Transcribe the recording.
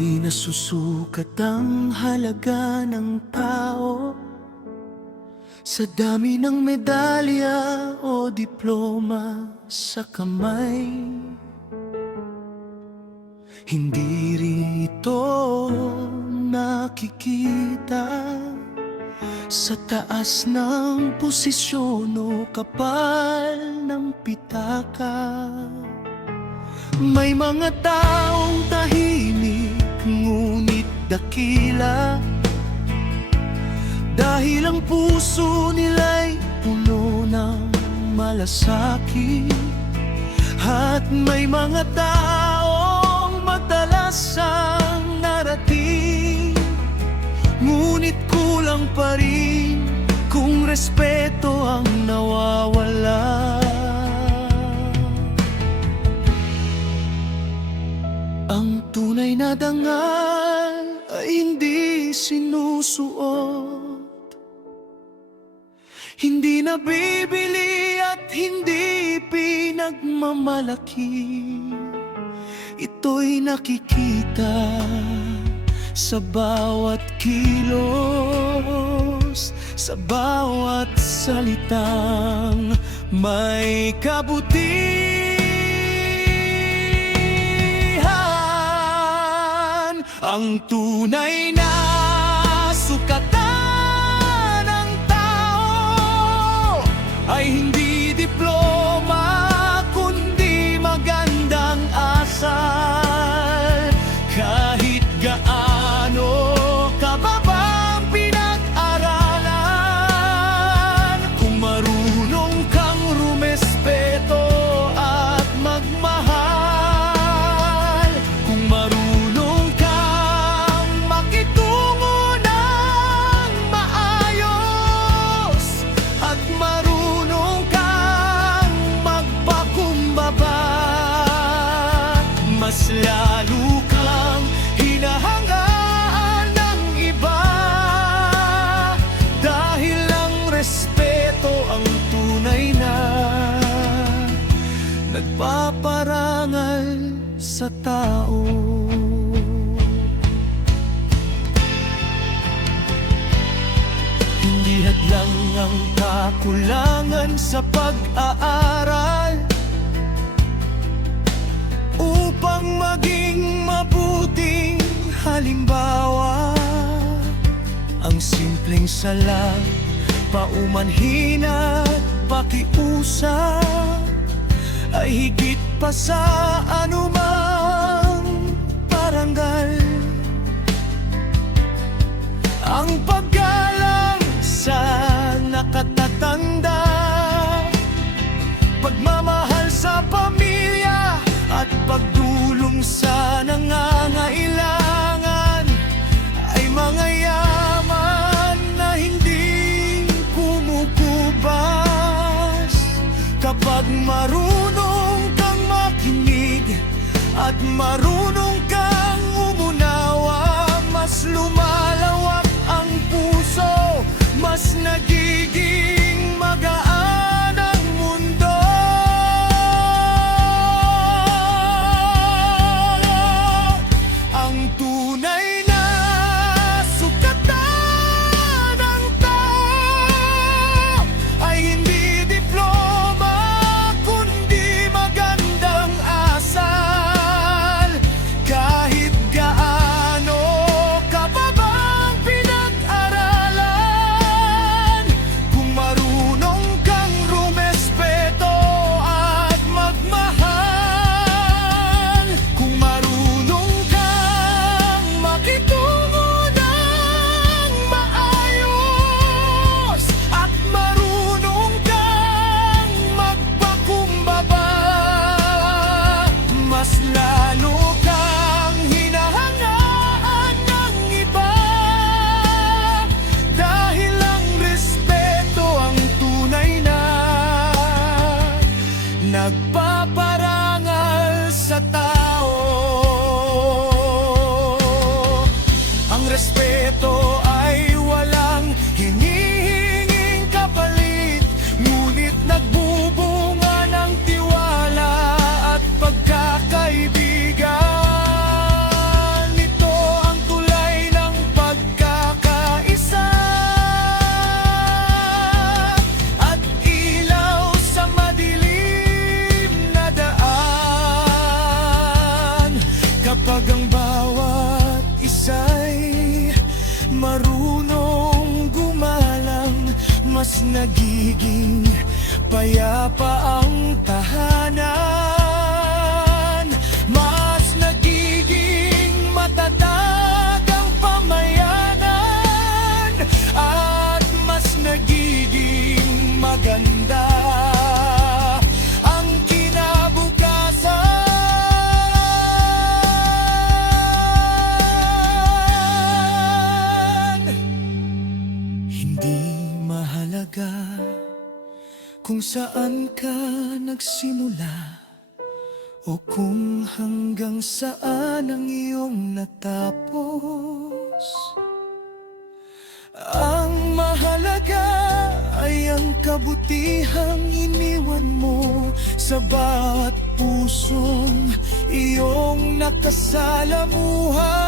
Di nasusukat ang halaga ng tao sa dami ng medalya o diploma sa kamay. Hindi rin ito nakikita sa taas ng posisyon o kapal ng pitaka. May mga taong tahimik ngunit dakila, dahil ang puso nila'y puno ng malasakit. At may mga taong madalas ang narating, ngunit kulang pa rin kung respeto ang nawawala. Ang tunay na dangal ay hindi sinusuot, hindi nabibili at hindi pinagmamalaki. Ito'y nakikita sa bawat kilos, sa bawat salitang may kabutihan. Ang tunay na sukatan ng tao ay hindi diploma, kundi magandang asal. Kahit gaano kababang pinag-aralan, kung marunong kang rumespeto at magmahal, kung marunong kang makitungo ng maayos, at marunong kang magpakumbaba, mas lalo kang hinahangaan ng iba. Dahil ang respeto ang tunay na nagpaparangal sa tao. Hindi hadlang ang kakulangan sa pag-aaral upang maging mabuting halimbawa. Ang simpleng sala, paumanhin at pakiusap ay higit pa sa anumang parangal. Ang paggalang sa nakatatanda, pagmamahal sa pamilya at pagdulong sa nangangailangan ay mga yaman na hindi kumukubas. Kapag marunong kang makinig at marunong kang umunawa, mas lumalawak ang puso, mas nagiging magaan ang mundo. Ang tunay na sukatan ng tao ay hindi diploma, kundi magandang asal. Kahit gaano kababang pinag-aralan, kung marunong kang rumespeto at magmahal, kung marunong kang makitungo ng maayos, at marunong kang magpakumbaba, mas lalo kang hinahangaan ng iba. Dahil ang respeto ang tunay na nagpaparangal sa tao. Ang respeto ay walang hinihinging kapalit, ngunit nagbubunga ng tiwala at pagkakaibigan. Ito mas nagiging payapa ang tahanan. Mas nagiging matatag ang pamayanan, at mas nagiging maganda ang kinabukasan. Hindi mahalaga kung saan ka nagsimula o kung hanggang saan ang iyong natapos. Ang mahalaga ay ang kabutihang iniwan mo sa bawat pusong iyong nakasalamuhan.